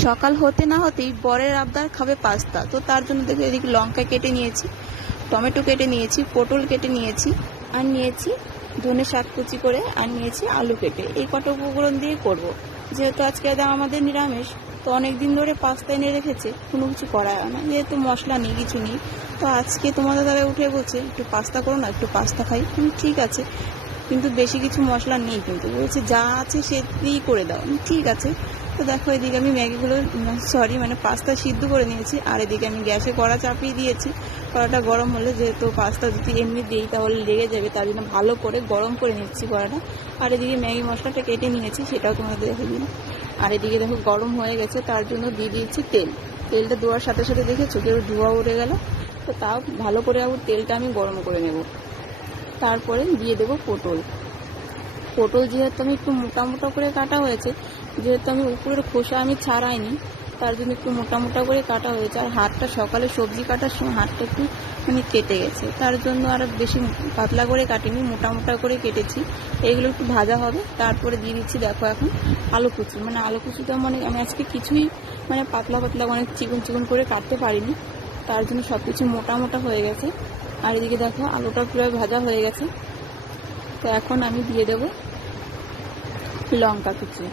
সকাল হতে না হতেই বরের আবদার খাবে পাস্তা। তো তার জন্য দেখো এদিকে লঙ্কা কেটে নিয়েছি, টমেটো কেটে নিয়েছি, পটল কেটে নিয়েছি, আর নিয়েছি ধনে শাক কুচি করে, আর নিয়েছি আলু কেটে। এই কটা উপকরণ দিয়ে করব। যেহেতু আজকে আমাদের নিরামিষ, তো অনেক দিন ধরে পাস্তা এনে রেখেছে, কোনো কিছু করা হয় না। যেহেতু মশলা নেই, কিছু নেই, তো আজকে তোমাদের দাদা উঠে বলছে, একটু পাস্তা করো না, একটু পাস্তা খাই। ঠিক আছে, কিন্তু বেশি কিছু মশলা নেই কিন্তু। বলছে, যা আছে সে দিয়েই করে দাও। ঠিক আছে। তো দেখো, এদিকে আমি ম্যাগিগুলো সরি মানে পাস্তা সিদ্ধ করে নিয়েছি। আর এদিকে আমি গ্যাসে কড়া চাপিয়ে দিয়েছি। কড়াটা গরম হলে যেহেতু পাস্তা যদি এমনি দিই, তাহলে লেগে যাবে। তার জন্য ভালো করে গরম করে নিচ্ছি কড়াটা। আর এদিকে ম্যাগি মশলাটা কেটে নিয়েছি, সেটাও তোমাদের দেখে দিন আর এদিকে দেখো, গরম হয়ে গেছে। তার জন্য দিয়ে দিয়েছি তেল। তেলটা দেওয়ার সাথে সাথে দেখেছ কেউ ধোয়া উড়ে গেল। তো তাও ভালো করে আবার তেলটা আমি গরম করে নেব। তারপরে দিয়ে দেবো পটল। পটল যেহেতু আমি একটু মোটা মোটা করে কাটা হয়েছে, যেহেতু আমি উপরের খোসা আমি ছাড়াইনি, তার জন্য একটু মোটা মোটা করে কাটা হয়েছে। আর হাতটা সকালে সবজি কাটার সময় হাতটা একটু মানে কেটে গেছে, তার জন্য আর বেশি পাতলা করে কাটিনি, মোটা মোটা করে কেটেছি। এগুলো একটু ভাজা হবে, তারপরে দিয়ে দিচ্ছি দেখো এখন আলু কুচি। মানে আলু কুচিটা মানে আমি আজকে কিছুই মানে পাতলা পাতলা অনেক চিকন চিকন করে কাটতে পারিনি, তার জন্য সব কিছু মোটা মোটা হয়ে গেছে। আর এদিকে দেখো আলুটা পুরো ভাজা হয়ে গেছে। তো এখন আমি দিয়ে দেবো লঙ্কা কুচি।